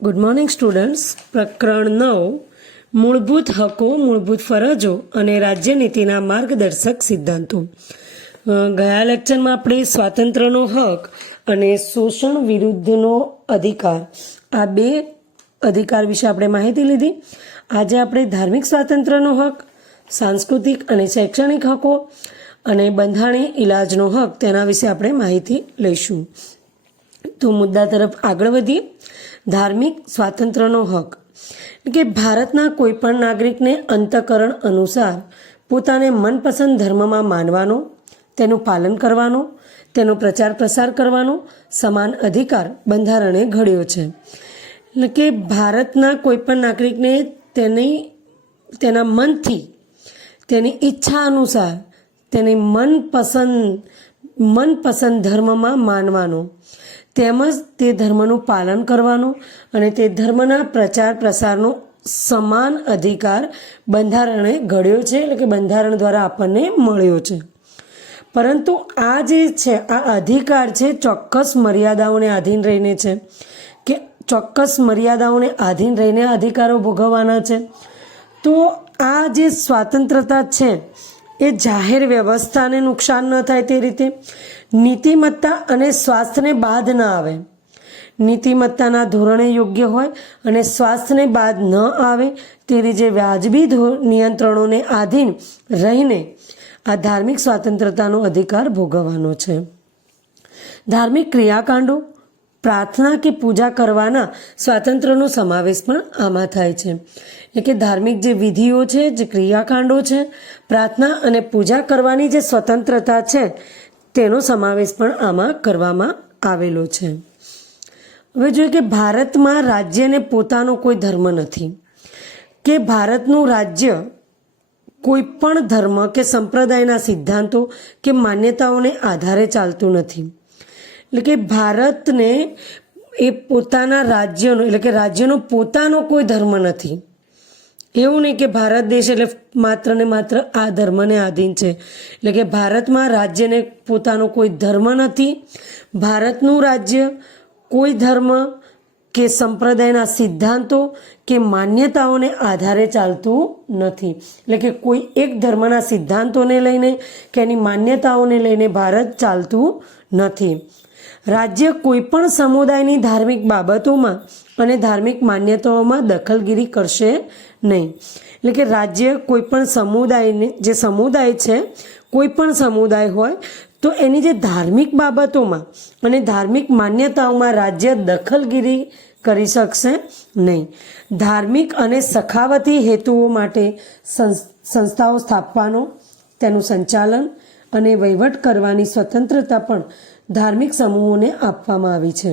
Good morning students. પ્રકરણ 9 મૂળભૂત હકો, મૂળભૂત ફરજો અને રાજ્યનીતિના માર્ગદર્શક સિદ્ધાંતો. ગયા લેક્ચરમાં આપણે સ્વાતંત્ર્યનો હક અને શોષણ વિરુદ્ધનો અધિકાર, આ બે અધિકાર વિશે આપણે માહિતી લીધી. આજે આપણે ધાર્મિક સ્વાતંત્ર્યનો હક, સાંસ્કૃતિક અને શૈક્ષણિક હકો અને બંધારણીય ઇલાજનો હક, તેના વિશે આપણે માહિતી લઈશું. તો મુદ્દા તરફ આગળ વધીએ. ધાર્મિક સ્વાતંત્ર્યનો હક કે ભારતના કોઈપણ નાગરિકને અંતઃકરણ અનુસાર પોતાને મનપસંદ ધર્મમાં માનવાનો, તેનું પાલન કરવાનો, તેનો પ્રચાર પ્રસાર કરવાનો સમાન અધિકાર બંધારણે ઘડ્યો છે. એટલે કે ભારતના કોઈપણ નાગરિકને તેના મનથી, તેની ઈચ્છા અનુસાર તેની મનપસંદ ધર્મમાં માનવાનો, તેમજ તે ધર્મનું પાલન કરવાનો અને તે ધર્મના પ્રચાર પ્રસારનો સમાન અધિકાર બંધારણે ઘડ્યો છે. એટલે કે બંધારણ દ્વારા આપણને મળ્યો છે. પરંતુ આ જે છે, આ અધિકાર છે ચોક્કસ મર્યાદાઓને આધીન રહીને છે, કે ચોક્કસ મર્યાદાઓને આધીન રહીને અધિકારો ભોગવવાના છે. તો આ જે સ્વાતંત્રતા છે એ જાહેર વ્યવસ્થાને નુકસાન ન થાય તે રીતે, નીતિમત્તા અને સ્વાસ્થ્યને બાદ ન આવે, નીતિમત્તાના ધોરણે યોગ્ય હોય અને સ્વાસ્થ્યને બાદ ન આવે તે રીતે વ્યાજબી નિયંત્રણોને આધીન રહીને આ ધાર્મિક સ્વાતંત્રતાનો અધિકાર ભોગવવાનો છે. ધાર્મિક ક્રિયાકાંડો, પ્રાર્થના કે પૂજા કરવાના સ્વાતંત્ર્યનો સમાવેશ પણ આમાં થાય છે. એટલે કે ધાર્મિક જે વિધિઓ છે, જે ક્રિયાકાંડો છે, પ્રાર્થના અને પૂજા કરવાની જે સ્વતંત્રતા છે, તેનો સમાવેશ પણ આમાં કરવામાં આવેલો છે. હવે જોઈએ કે ભારતમાં રાજ્યને પોતાનો કોઈ ધર્મ નથી, કે ભારતનું રાજ્ય કોઈ પણ ધર્મ કે સંપ્રદાયના સિદ્ધાંતો કે માન્યતાઓને આધારે ચાલતું નથી. એટલે કે ભારતને એ પોતાના રાજ્યનો, એટલે કે રાજ્યનો પોતાનો કોઈ ધર્મ નથી. એવું નહીં કે ભારત દેશ એટલે માત્ર ને માત્ર આ ધર્મને આધીન છે. એટલે કે ભારતમાં રાજ્યને પોતાનો કોઈ ધર્મ નથી. ભારતનું રાજ્ય કોઈ ધર્મ કે સંપ્રદાયના સિદ્ધાંતો કે માન્યતાઓને આધારે ચાલતું નથી. એટલે કે કોઈ એક ધર્મના સિદ્ધાંતોને લઈને કે એની માન્યતાઓને લઈને ભારત ચાલતું નથી. રાજ્ય કોઈ પણ સમુદાયની ધાર્મિક બાબતોમાં અને ધાર્મિક માન્યતાઓમાં દખલગીરી કરશે નહીં. એટલે કે રાજ્ય કોઈ પણ સમુદાયને, જે સમુદાય છે, કોઈ પણ સમુદાય હોય તો એની જે ધાર્મિક બાબતોમાં અને ધાર્મિક માન્યતાઓમાં રાજ્ય દખલગીરી કરી શકશે નહીં. ધાર્મિક અને સખાવતી હેતુઓ માટે સંસ્થાઓ સ્થાપવાનો, તેનું સંચાલન અને વહીવટ કરવાની સ્વતંત્રતા પણ ધાર્મિક સમૂહોને આપવામાં આવી છે.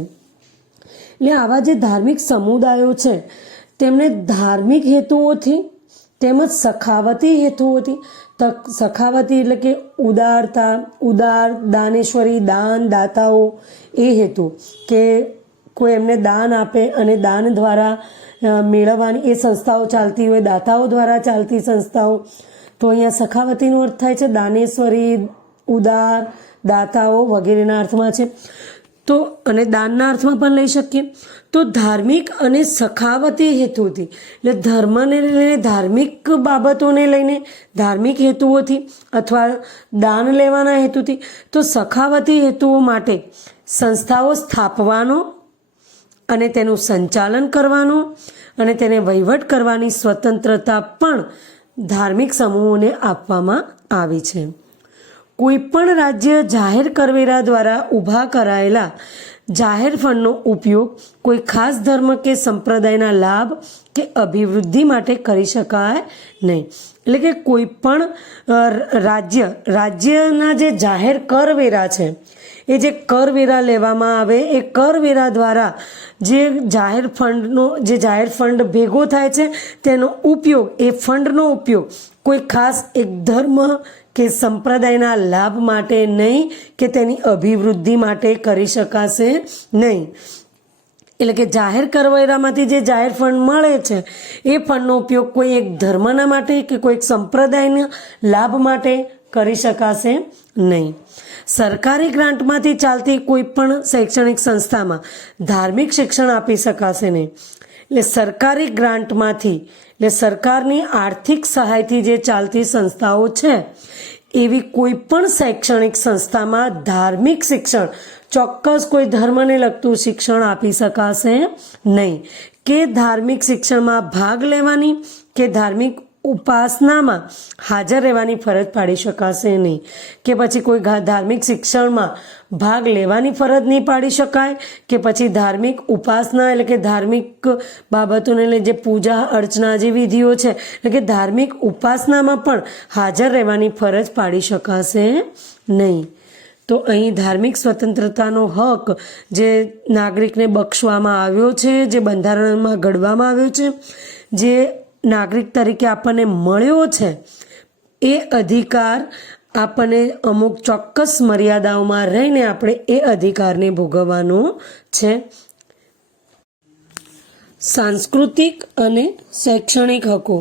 એટલે આવા જે ધાર્મિક સમુદાયો છે તેમને ધાર્મિક હેતુઓથી તેમજ સખાવતી હેતુઓથી, સખાવતી એટલે કે ઉદારતા, ઉદાર, દાનેશ્વરી, દાન, દાતાઓ, એ હેતુ કે કોઈ એમને દાન આપે અને દાન દ્વારા મેળવવાની એ સંસ્થાઓ ચાલતી હોય, દાતાઓ દ્વારા ચાલતી સંસ્થાઓ, તો અહીંયા સખાવતીનો અર્થ થાય છે દાનેશ્વરી, ઉદાર, દાતાઓ વગેરેના અર્થમાં છે. તો અને દાનના અર્થમાં પણ લઈ શકીએ. તો ધાર્મિક અને સખાવતી હેતુથી, એટલે ધર્મને લઈને, ધાર્મિક બાબતોને લઈને, ધાર્મિક હેતુઓથી અથવા દાન લેવાના હેતુથી, તો સખાવતી હેતુઓ માટે સંસ્થાઓ સ્થાપવાનો અને તેનું સંચાલન કરવાનો અને તેને વહીવટ કરવાની સ્વતંત્રતા પણ ધાર્મિક સમૂહોને આપવામાં આવી છે. કોઈ પણ રાજ્ય જાહેર કરવેરા દ્વારા ઊભા કરાયેલા જાહેર ફંડનો ઉપયોગ કોઈ ખાસ ધર્મ કે સંપ્રદાયના લાભ કે અભિવૃદ્ધિ માટે કરી શકાય નહીં. એટલે કે કોઈ પણ રાજ્યના જે જાહેર કરવેરા છે, એ જે કરવેરા લેવામાં આવે, એ કરવેરા દ્વારા જે જાહેર ફંડ ભેગો થાય છે, તેનો ઉપયોગ, એ ફંડનો ઉપયોગ કોઈ ખાસ એક ધર્મ કે સંપ્રદાયના લાભ માટે નહીં કે તેની અભિવૃદ્ધિ માટે કરી શકાશે નહીં. એટલે કે જાહેર કરવેરામાંથી જે જાહેર ફંડ મળે છે, એ ફંડનો ઉપયોગ કોઈ એક ધર્મના માટે કે કોઈ એક સંપ્રદાયના લાભ માટે કરી શકાશે નહીં. સરકારી ગ્રાન્ટમાંથી ચાલતી કોઈ પણ શૈક્ષણિક સંસ્થામાં ધાર્મિક શિક્ષણ આપી શકાશે નહીં. એટલે સરકારી ગ્રાન્ટમાંથી એટલે સરકારની આર્થિક સહાયથી જે ચાલતી સંસ્થાઓ છે એવી કોઈ પણ શૈક્ષણિક સંસ્થામાં ધાર્મિક શિક્ષણ, ચોક્કસ કોઈ ધર્મને લગતું શિક્ષણ આપી શકાશે નહીં, કે ધાર્મિક શિક્ષણમાં ભાગ લેવાની કે ધાર્મિક ઉપાસનામાં હાજર રહેવાની ફરજ પાડી શકાશે નહીં, કે પછી કોઈ ધાર્મિક શિક્ષણમાં ભાગ લેવાની ફરજ નહીં પાડી શકાય, કે પછી ધાર્મિક ઉપાસના એટલે કે ધાર્મિક બાબતોને લઈને જે પૂજા અર્ચના જે વિધિઓ છે એટલે કે ધાર્મિક ઉપાસનામાં પણ હાજર રહેવાની ફરજ પાડી શકાશે નહીં. તો અહીં ધાર્મિક સ્વતંત્રતાનો હક જે નાગરિકને બક્ષવામાં આવ્યો છે, જે બંધારણમાં ઘડવામાં આવ્યો છે, જે નાગરિક તરીકે આપણને મળ્યો છે, એ અધિકાર આપણને અમુક ચોક્કસ મર્યાદાઓમાં રહીને આપણે એ અધિકારને ભોગવવાનો છે. સાંસ્કૃતિક અને શૈક્ષણિક હકો.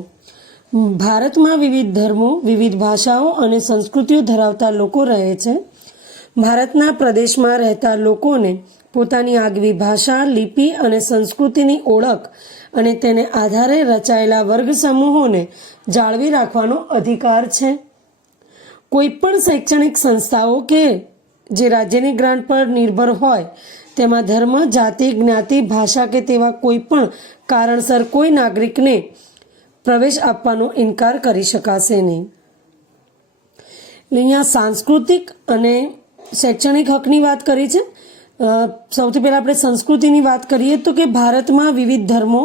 ભારતમાં વિવિધ ધર્મો, વિવિધ ભાષાઓ અને સંસ્કૃતિઓ ધરાવતા લોકો રહે છે. ભારતના પ્રદેશમાં રહેતા લોકોને પોતાની આગવી ભાષા, લિપિ અને સંસ્કૃતિની ઓળખ અને તેને આધારે રચાયેલા વર્ગ સમૂહોને જાળવી રાખવાનો અધિકાર છે. કોઈ પણ શૈક્ષણિક સંસ્થાઓ કે જે રાજ્યની ગ્રાન્ટ પર નિર્ભર હોય તેમાં ધર્મ, જાતિ, જ્ઞાતિ, ભાષા કે તેવા કોઈ પણ કારણસર કોઈ નાગરિકને પ્રવેશ આપવાનો ઇનકાર કરી શકાશે નહીં. અહીંયા સાંસ્કૃતિક અને શૈક્ષણિક હકની વાત કરી છે. સૌથી પહેલાં આપણે સંસ્કૃતિની વાત કરીએ તો કે ભારતમાં વિવિધ ધર્મો,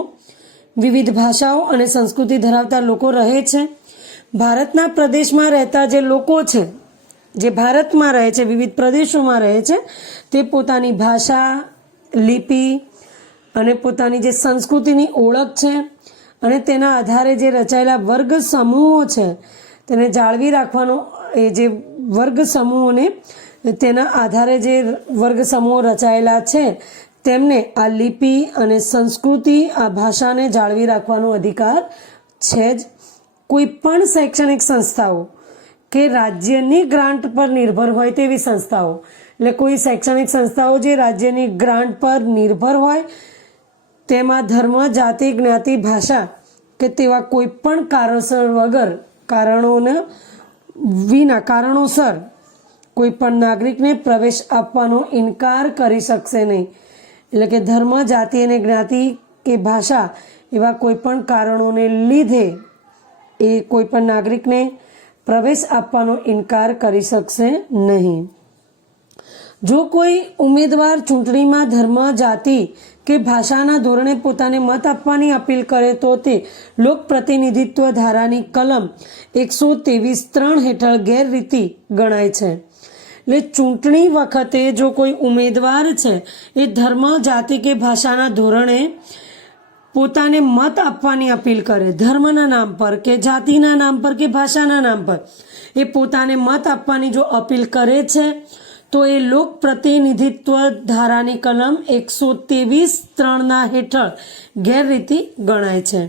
વિવિધ ભાષાઓ અને સંસ્કૃતિ ધરાવતા લોકો રહે છે. ભારતના પ્રદેશમાં રહેતા જે લોકો છે, જે ભારતમાં રહે છે, વિવિધ પ્રદેશોમાં રહે છે, તે પોતાની ભાષા, લિપિ અને પોતાની જે સંસ્કૃતિની ઓળખ છે અને તેના આધારે જે રચાયેલા વર્ગ સમૂહો છે તેને જાળવી રાખવાનો, એ જે વર્ગ સમૂહોને તેના આધારે જે વર્ગ સમૂહો રચાયેલા છે તેમને આ લિપિ અને સંસ્કૃતિ, આ ભાષાને જાળવી રાખવાનો અધિકાર છે જ. કોઈ પણ શૈક્ષણિક સંસ્થાઓ કે રાજ્યની ગ્રાન્ટ પર નિર્ભર હોય તેવી સંસ્થાઓ, એટલે કોઈ શૈક્ષણિક સંસ્થાઓ જે રાજ્યની ગ્રાન્ટ પર નિર્ભર હોય તેમાં ધર્મ, જાતિ, જ્ઞાતિ, ભાષા કે તેવા કોઈ પણ કારણસર વગર, કારણોસર કોઈ પણ નાગરિકને પ્રવેશ આપવાનો ઇનકાર કરી શકશે નહીં. એટલે કે ધર્મ, જાતિ અને જ્ઞાતિ કે ભાષા એવા કોઈ પણ કારણોને લીધે એ કોઈ પણ નાગરિકને પ્રવેશ આપવાનો ઇનકાર કરી શકશે નહીં. જો કોઈ ઉમેદવાર ચૂંટણીમાં ધર્મ, જાતિ કે ભાષાના ધોરણે પોતાને મત આપવાની અપીલ કરે તો તે લોક પ્રતિનિધિત્વ ધારાની કલમ 123(3) હેઠળ ગેરરીતિ ગણાય છે. એટલે ચૂંટણી વખતે જો કોઈ ઉમેદવાર છે એ ધર્મ, જાતિ કે ભાષાના ધોરણે પોતાને મત આપવાની અપીલ કરે, ધર્મના નામ પર કે જાતિના નામ પર કે ભાષાના નામ પર એ પોતાને મત આપવાની જો અપીલ કરે છે તો એ લોક પ્રતિનિધિત્વ ધારાની કલમ 123(3) હેઠળ ગેરરીતિ ગણાય છે.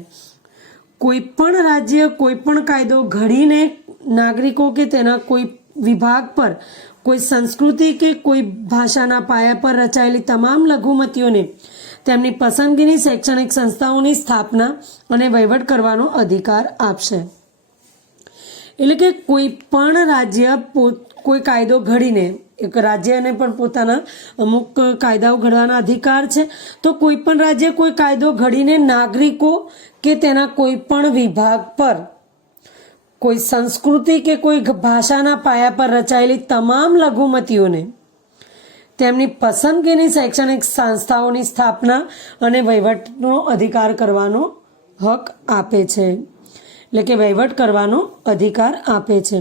કોઈ પણ રાજ્ય કોઈ પણ કાયદો ઘડીને નાગરિકો કે તેના કોઈ વિભાગ પર, કોઈ સંસ્કૃતિ કે કોઈ ભાષાના પાયા પર રચાયેલી તમામ લઘુમતીઓને તેમની પસંદગીની શૈક્ષણિક સંસ્થાઓની સ્થાપના અને વહીવટ કરવાનો અધિકાર આપશે. એટલે કે કોઈ પણ રાજ્ય કોઈ કાયદો ઘડીને, એક રાજ્યને પણ પોતાના અમુક કાયદાઓ ઘડવાના અધિકાર છે, તો કોઈ પણ રાજ્ય કોઈ કાયદો ઘડીને નાગરિકો કે તેના કોઈ પણ વિભાગ પર, કોઈ સંસ્કૃતિ કે કોઈ ભાષાના પાયા પર રચાયેલી તમામ લઘુમતીઓને તેમની પસંદગીની શૈક્ષણિક સંસ્થાઓની સ્થાપના અને વહીવટનો અધિકાર કરવાનો હક આપે છે. એટલે કે વહીવટ કરવાનો અધિકાર આપે છે.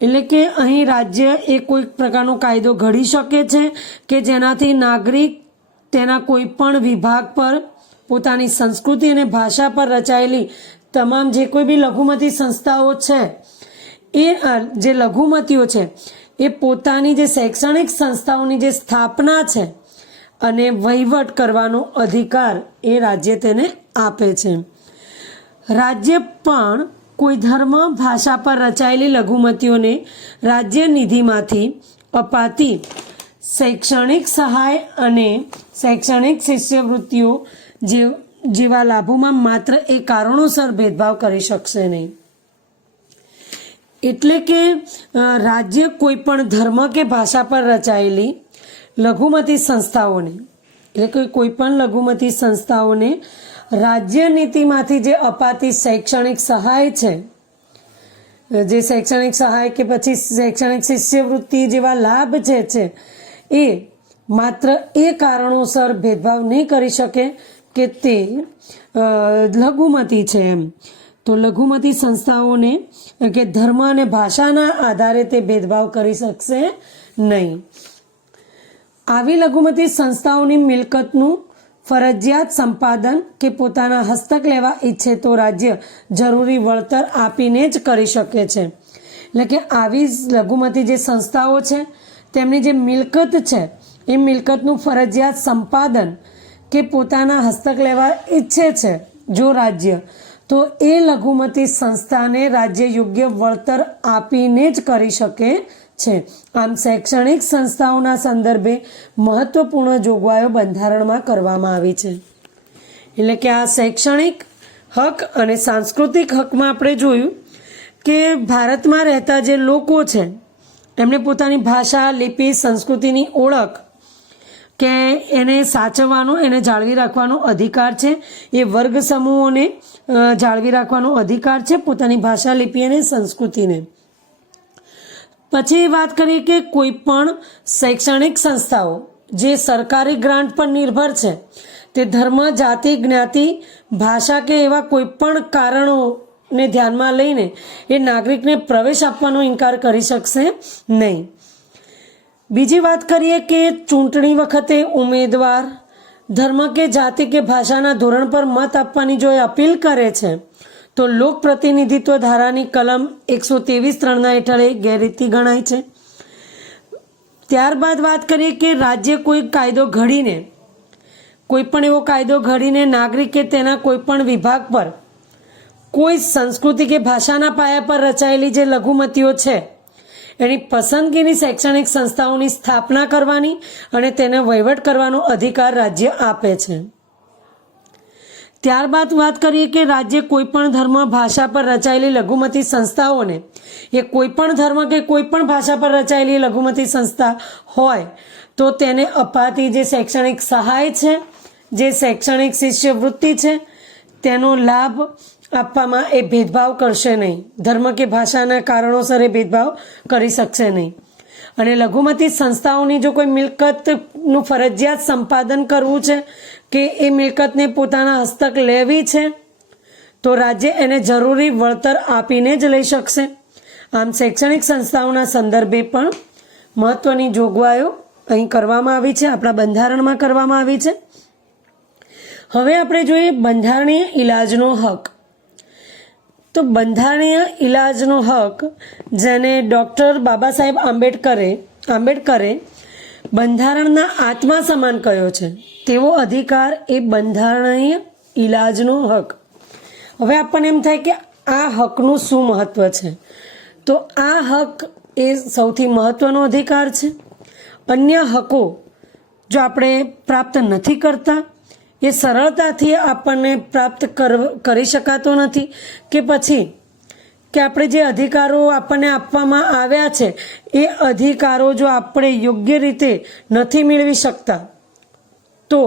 એટલે કે અહીં રાજ્ય એ કોઈ પ્રકારનો કાયદો ઘડી શકે છે કે જેનાથી નાગરિક તેના કોઈ પણ વિભાગ પર પોતાની સંસ્કૃતિ અને ભાષા પર રચાયેલી તમામ જે કોઈ બી લઘુમતી સંસ્થાઓ છે, એ જે લઘુમતીઓ છે એ પોતાની જે શૈક્ષણિક સંસ્થાઓની જે સ્થાપના છે અને વહીવટ કરવાનો અધિકાર એ રાજ્ય તેને આપે છે. રાજ્ય પણ કોઈ ધર્મ, ભાષા પર રચાયેલી લઘુમતીઓને રાજ્ય નિધિમાંથી અપાતી શૈક્ષણિક સહાય અને શૈક્ષણિક શિષ્યવૃત્તિઓ જેવા લાભોમાં માત્ર એ કારણોસર ભેદભાવ કરી શકશે નહીં. એટલે કે રાજ્ય કોઈ પણ ધર્મ કે ભાષા પર રચાયેલી લઘુમતી સંસ્થાઓને, એટલે કે કોઈ પણ લઘુમતી સંસ્થાઓને રાજ્ય નીતિમાંથી જે અપાતી શૈક્ષણિક સહાય છે, જે શૈક્ષણિક સહાય કે પછી શૈક્ષણિક શિષ્યવૃત્તિ જેવા લાભ છે એ માત્ર એ કારણોસર ભેદભાવ નહીં કરી શકે કે તે લઘુમતી છે એમ. તો લઘુમતી સંસ્થાઓને કે ધર્મ અને ભાષાના આધારે તે ભેદભાવ કરી શકશે નહીં. આવી લઘુમતી સંસ્થાઓની મિલકતનું ફરજિયાત સંપાદન કે પોતાના હસ્તક લેવા ઈચ્છે તો રાજ્ય જરૂરી વળતર આપીને જ કરી શકે છે. એટલે કે આવી લઘુમતી જે સંસ્થાઓ છે તેમની જે મિલકત છે એ મિલકતનું ફરજિયાત સંપાદન કે પોતાના હસ્તક લેવા ઈચ્છે છે જો રાજ્ય, તો એ લઘુમતી સંસ્થાને રાજ્ય યોગ્ય વળતર આપીને જ કરી શકે છે. આમ શૈક્ષણિક સંસ્થાઓના સંદર્ભે મહત્વપૂર્ણ જોગવાઈઓ બંધારણમાં કરવામાં આવી છે. એટલે કે આ શૈક્ષણિક હક અને સાંસ્કૃતિક હકમાં આપણે જોયું કે ભારતમાં રહેતા જે લોકો છે એમને પોતાની ભાષા, લિપિ, સંસ્કૃતિની ઓળખ કે એને સાચવવાનો, એને જાળવી રાખવાનો અધિકાર છે. એ વર્ગ સમૂહોને જાળવી રાખવાનો અધિકાર છે પોતાની ભાષા, લિપિ અને સંસ્કૃતિને. પછી વાત કરીએ કે કોઈ પણ શૈક્ષણિક સંસ્થાઓ જે સરકારી ગ્રાન્ટ પર નિર્ભર છે તે ધર્મ, જાતિ, જ્ઞાતિ, ભાષા કે એવા કોઈ પણ કારણોને ધ્યાનમાં લઈને એ નાગરિકને પ્રવેશ આપવાનો ઇનકાર કરી શકશે નહીં. બીજી વાત કરીએ કે ચૂંટણી વખતે ઉમેદવાર ધર્મ કે જાતિ કે ભાષાના ધોરણ પર મત આપવાની જો એ અપીલ કરે છે તો લોક પ્રતિનિધિત્વ ધારાની કલમ 123(3) હેઠળ ગેરરીતિ ગણાય છે. ત્યારબાદ વાત કરીએ કે રાજ્ય કોઈ કાયદો ઘડીને, કોઈ પણ એવો કાયદો ઘડીને નાગરિકે તેના કોઈ પણ વિભાગ પર કોઈ સંસ્કૃતિ કે ભાષાના પાયા પર રચાયેલી જે લઘુમતીઓ છે એની પસંદગીની શૈક્ષણિક સંસ્થાઓની સ્થાપના કરવાની અને તેને વહીવટ કરવાનો અધિકાર રાજ્ય આપે છે. ત્યારબાદ વાત કરીએ કે રાજ્ય કોઈ પણ ધર્મ, ભાષા પર રચાયેલી લઘુમતી સંસ્થાઓને, એ કોઈ પણ ધર્મ કે કોઈ પણ ભાષા પર રચાયેલી લઘુમતી સંસ્થા હોય તો તેને અપાતી જે શૈક્ષણિક સહાય છે, જે શૈક્ષણિક શિષ્યવૃત્તિ છે તેનો લાભ આપવામાં એ ભેદભાવ કરશે નહીં. ધર્મ કે ભાષાના કારણોસર એ ભેદભાવ કરી શકશે નહીં. અને લઘુમતી સંસ્થાઓની જો કોઈ મિલકતનું ફરજિયાત સંપાદન કરવું છે કે એ મિલકતને પોતાના હસ્તક લેવી છે તો રાજ્ય એને જરૂરી વળતર આપીને જ લઈ શકશે. આમ શૈક્ષણિક સંસ્થાઓના સંદર્ભે પણ મહત્વની જોગવાઈઓ અહીં કરવામાં આવી છે, આપણા બંધારણમાં કરવામાં આવી છે. હવે આપણે જોઈએ બંધારણીય ઇલાજનો હક. તો બંધારણીય ઇલાજનો હક જેને ડૉક્ટર બાબા સાહેબ આંબેડકરે બંધારણના આત્મા સમાન કહ્યો છે તેવો અધિકાર એ બંધારણીય ઇલાજનો હક. હવે આપણને એમ થાય કે આ હકનું શું મહત્વ છે? તો આ હક એ સૌથી મહત્વનો અધિકાર છે. અન્ય હકો જો આપણે પ્રાપ્ત નથી કરતા, એ સરળતાથી આપણને પ્રાપ્ત કરી શકાતો નથી, કે પછી કે આપણે જે અધિકારો આપણને આપવામાં આવ્યા છે એ અધિકારો જો આપણે યોગ્ય રીતે નથી મેળવી શકતા તો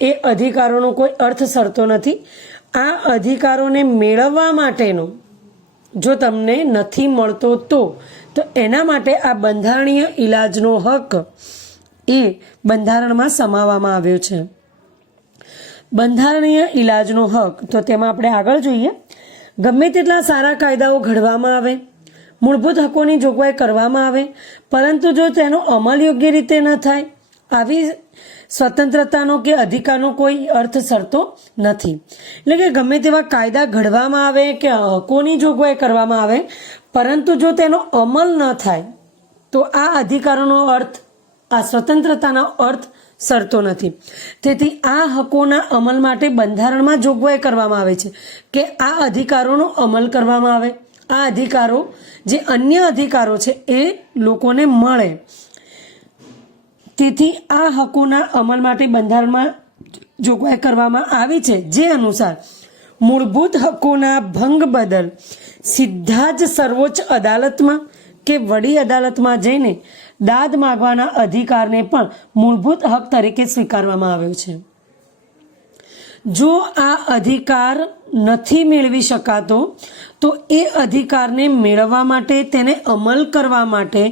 એ અધિકારોનો કોઈ અર્થ સરતો નથી. આ અધિકારોને મેળવવા માટેનો જો તમને નથી મળતો તો એના માટે આ બંધારણીય ઇલાજનો હક એ બંધારણમાં સમાવવામાં આવ્યો છે. બંધારણીય ઇલાજનો હક, તો તેમાં આપણે આગળ જોઈએ, ગમે તેટલા સારા કાયદાઓ ઘડવામાં આવે, મૂળભૂત હકોની જોગવાઈ કરવામાં આવે, પરંતુ જો તેનો અમલ યોગ્ય રીતે ન થાય, આવી સ્વતંત્રતાનો કે અધિકારનો કોઈ અર્થ સરતો નથી. એટલે કે ગમે તેવા કાયદા ઘડવામાં આવે કે હકોની જોગવાઈ કરવામાં આવે, પરંતુ જો તેનો અમલ ન થાય તો આ અધિકારોનો અર્થ, આ સ્વતંત્રતાનો અર્થ સરતો નથી. તેથી આ હકોના અમલ માટે બંધારણમાં જોગવાઈ કરવામાં આવે છે કે આ અધિકારોનો અમલ કરવામાં આવે, આ અધિકારો જે અન્ય અધિકારો છે એ લોકોને મળે. તેથી આ હકોના અમલ માટે બંધારણમાં જોગવાઈ કરવામાં આવી છે, જે અનુસાર મૂળભૂત હકોના ભંગ બદલ સીધા જ સર્વોચ્ચ અદાલતમાં કે વડી અદાલતમાં જઈને દાદ માગવાના અધિકારને પણ મૂળભૂત હક તરીકે સ્વીકારવામાં આવ્યો છે. જો આ અધિકાર નથી મેળવી શકાતો તો એ અધિકારને મેળવવા માટે, તેને અમલ કરવા માટે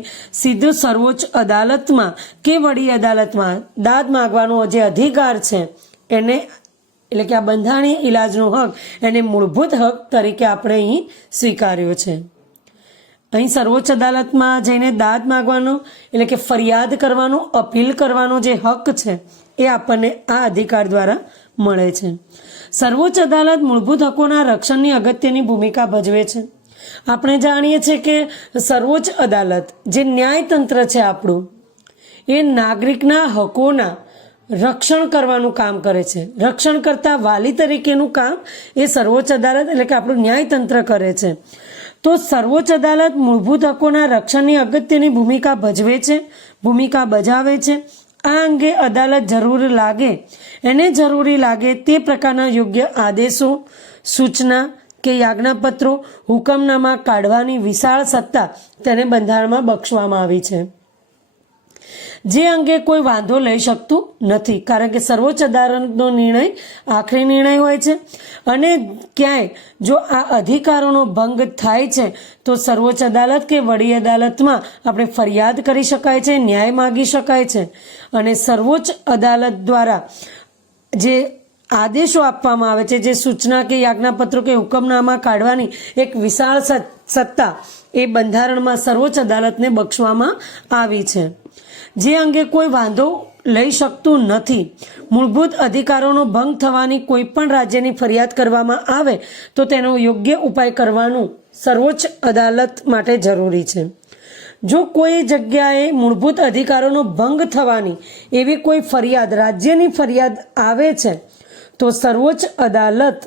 સીધો સર્વોચ્ચ અદાલતમાં કે વડી અદાલતમાં દાદ માગવાનો જે અધિકાર છે એને, એટલે કે આ બંધારણીય ઇલાજનો હક, એને મૂળભૂત હક તરીકે આપણે અહીં સ્વીકાર્યો છે. અહીં સર્વોચ્ચ અદાલતમાં જઈને દાદ માગવાનો, એટલે કે ફરિયાદ કરવાનો, અપીલ કરવાનો જે હક છે એ આપણને આ અધિકાર દ્વારા મળે છે. સર્વોચ્ચ અદાલત મૂળભૂત હકોના રક્ષણની અગત્યની ભૂમિકા ભજવે છે. આપણે જાણીએ છીએ કે સર્વોચ્ચ અદાલત જે ન્યાયતંત્ર છે આપણું, એ નાગરિકના હકોના રક્ષણ કરવાનું કામ કરે છે. રક્ષણ કરતા વાલી તરીકેનું કામ એ સર્વોચ્ચ અદાલત, એટલે કે આપણું ન્યાયતંત્ર કરે છે. તો સર્વોચ્ચ અદાલત મૂળભૂત હકોના રક્ષણની અગત્યની ભૂમિકા ભજવે છે, ભૂમિકા બજાવે છે. આ અંગે અદાલત જરૂરી લાગે તે પ્રકારના યોગ્ય આદેશો, સૂચના કે યાજ્ઞાપત્રો, હુકમનામા કાઢવાની વિશાળ સત્તા તેને બંધારણમાં બક્ષવામાં આવી છે, જે અંગે કોઈ વાંધો લઈ શકતું નથી. કારણ કે સર્વોચ્ચ અદાલતનો નિર્ણય આખરી નિર્ણય હોય છે, અને ક્યાંય જો આ અધિકારોનો ભંગ થાય છે તો સર્વોચ્ચ અદાલત કે વડી અદાલતમાં આપણે ફરિયાદ કરી શકાય છે, ન્યાય માગી શકાય છે. અને સર્વોચ્ચ અદાલત દ્વારા જે આદેશો આપવામાં આવે છે, જે સૂચના કે યાજ્ઞાપત્રો કે હુકમનામા કાઢવાની એક વિશાળ સત્તા એ બંધારણમાં સર્વોચ્ચ અદાલતને બક્ષવામાં આવી છે, જે અંગે કોઈ વાંધો લઈ શકતું નથી. મૂળભૂત અધિકારોનો ભંગ થવાની કોઈ પણ રાજ્યની ફરિયાદ કરવામાં આવે તો તેનો યોગ્ય ઉપાય કરવાનું સર્વોચ્ચ અદાલત માટે જરૂરી છે. જો કોઈ જગ્યાએ મૂળભૂત અધિકારોનો ભંગ થવાની એવી કોઈ ફરિયાદ, રાજ્યની ફરિયાદ આવે છે તો સર્વોચ્ચ અદાલત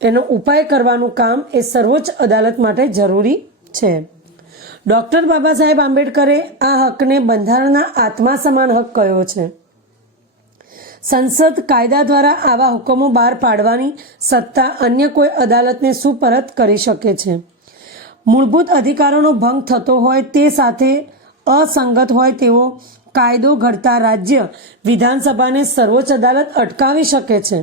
એનો ઉપાય કરવાનું કામ એ સર્વોચ્ચ અદાલત માટે જરૂરી છે. ડૉક્ટર બાબા સાહેબ આંબેડકરે આ હકને બંધારણના આત્મા સમાન હક કહ્યો છે. સંસદ કાયદા દ્વારા આવા હુકમો બહાર પાડવાની સત્તા અન્ય કોઈ અદાલતને સુપરત કરી શકે છે. મૂળભૂત અધિકારોનો ભંગ થતો હોય તે સાથે અસંગત હોય તેવો કાયદો ઘડતા રાજ્ય વિધાનસભાને સર્વોચ્ચ અદાલત અટકાવી શકે છે.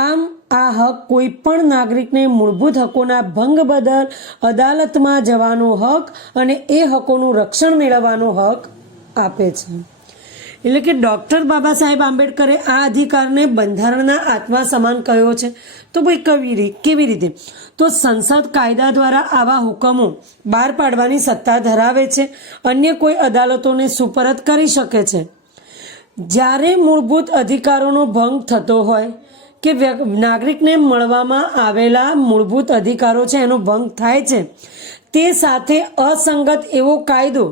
આમ આ હક કોઈ પણ નાગરિકને મૂળભૂત હકોના ભંગ બદલ અદાલતમાં જવાનો હક અને એ હકોનું રક્ષણ મેળવવાનો હક આપે છે. એટલે કે ડૉક્ટર બાબા સાહેબ આંબેડકરે આ અધિકારને બંધારણના આત્મા સમાન કહ્યો છે. તો ભાઈ કેવી રીતે? તો સંસદ કાયદા દ્વારા આવા હુકમો બહાર પાડવાની સત્તા ધરાવે છે, અન્ય કોઈ અદાલતોને સુપરત કરી શકે છે. જ્યારે મૂળભૂત અધિકારોનો ભંગ થતો હોય કે નાગરિકને મળવામાં આવેલા મૂળભૂત અધિકારો છે એનો ભંગ થાય છે, તે સાથે અસંગત એવો કાયદો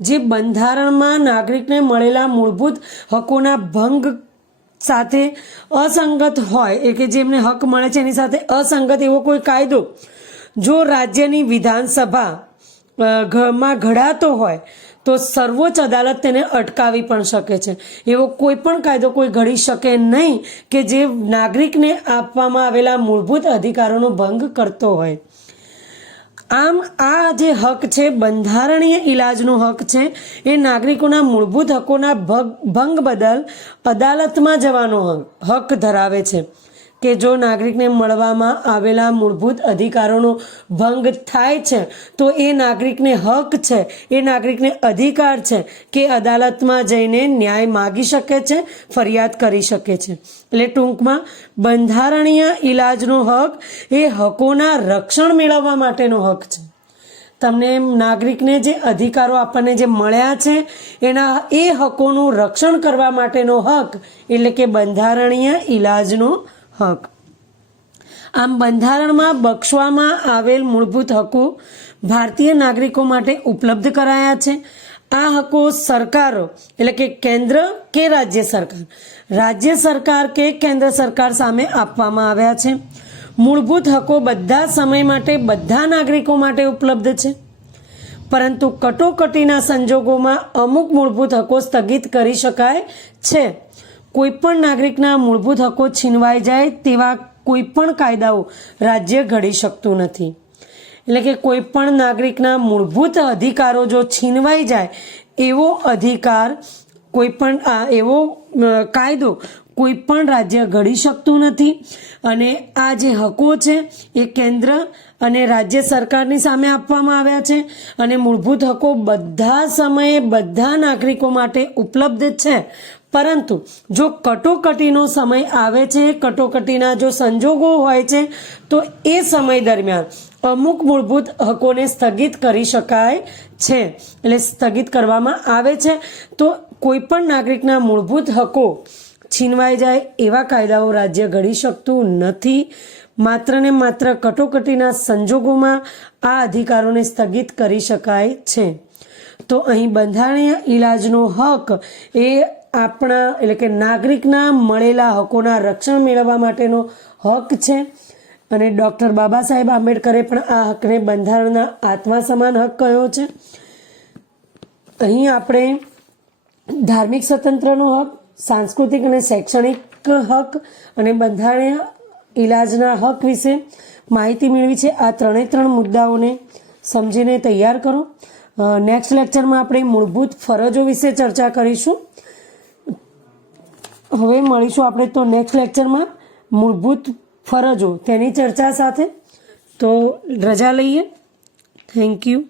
જે બંધારણમાં નાગરિકને મળેલા મૂળભૂત હકોના ભંગ સાથે અસંગત હોય, એટલે કે જેમને હક મળે છે એની સાથે અસંગત એવો કોઈ કાયદો જો રાજ્યની વિધાનસભામાં ઘડાતો હોય તો સર્વોચ્ચ અદાલત તેને અટકાવી પણ શકે છે. એવો કોઈ પણ કાયદો કોઈ ઘડી શકે નહીં કે જે નાગરિકને આપવામાં આવેલા મૂળભૂત અધિકારોનો ભંગ કરતો હોય. આમ આ જે હક છે, બંધારણીય ઇલાજનો હક છે, એ નાગરિકોના મૂળભૂત હકોના ભંગ બદલ અદાલતમાં જવાનો હક ધરાવે છે. કે જો નાગરિકને મળવામાં આવેલા મૂળભૂત અધિકારોનો ભંગ થાય છે તો એ નાગરિકને હક છે, એ નાગરિકને અધિકાર છે કે અદાલતમાં જઈને ન્યાય માગી શકે છે, ફરિયાદ કરી શકે છે. એટલે ટૂંકમાં બંધારણીય ઇલાજનો હક એ હકોના રક્ષણ મેળવવા માટેનો હક છે. તમને નાગરિકને જે અધિકારો આપણને જે મળ્યા છે એના એ હકોનું રક્ષણ કરવા માટેનો હક, એટલે કે બંધારણીય ઇલાજનો હક. આમ બંધારણમાં બક્ષવામાં આવેલ મૂળભૂત હકો ભારતીય નાગરિકો માટે ઉપલબ્ધ કરાયા છે. આ હકો સરકારો, એટલે કે કેન્દ્ર કે રાજ્ય સરકાર કે કેન્દ્ર સરકાર સામે આપવામાં આવ્યા છે. મૂળભૂત હકો બધા સમય માટે બધા નાગરિકો માટે ઉપલબ્ધ છે, પરંતુ કટોકટીના સંજોગોમાં અમુક મૂળભૂત હકો સ્થગિત કરી શકાય છે. કોઈપણ નાગરિકના મૂળભૂત હકો છીનવાઈ જાય તેવા કોઈપણ કાયદાઓ રાજ્ય ઘડી શકતું નથી. એટલે કે કોઈ પણ નાગરિકના મૂળભૂત અધિકારો જો છીનવાઈ જાય એવો અધિકાર કોઈ પણ એવો કાયદો કોઈ પણ રાજ્ય ઘડી શકતું નથી. અને આ જે હકો છે એ કેન્દ્ર અને રાજ્ય સરકારની સામે આપવામાં આવ્યા છે અને મૂળભૂત હકો બધા સમયે બધા નાગરિકો માટે ઉપલબ્ધ છે. પરંતુ જો કટોકટીનો સમય આવે છે, કટોકટીના જો સંજોગો હોય છે, તો એ સમય દરમિયાન અમુક મૂળભૂત હકોને સ્થગિત કરી શકાય છે, એટલે સ્થગિત કરવામાં આવે છે. તો કોઈ પણ નાગરિકના મૂળભૂત હકો છીનવાઈ જાય એવા કાયદાઓ રાજ્ય ઘડી શકતું નથી. માત્ર ને માત્ર કટોકટીના સંજોગોમાં આ અધિકારોને સ્થગિત કરી શકાય છે. તો અહીં બંધારણીય ઇલાજનો હક એ આપણા એટલે કે નાગરિકના મળેલા હકોના રક્ષણ મેળવવા માટેનો હક છે. અને ડૉક્ટર બાબા સાહેબ આંબેડકરે પણ આ હકને બંધારણના આત્મા સમાન હક કહ્યો છે. અહીં આપણે ધાર્મિક સ્વતંત્રનો હક, સાંસ્કૃતિક અને શૈક્ષણિક હક અને બંધારણીય ઇલાજના હક વિશે માહિતી મેળવી છે. આ ત્રણે મુદ્દાઓને સમજીને તૈયાર કરો. નેક્સ્ટ લેક્ચરમાં આપણે મૂળભૂત ફરજો વિશે ચર્ચા કરીશું. હવે મળીશું આપણે તો નેક્સ્ટ લેક્ચરમાં મૂળભૂત ફરજો તેની ચર્ચા સાથે. તો રજા લઈએ. Thank you.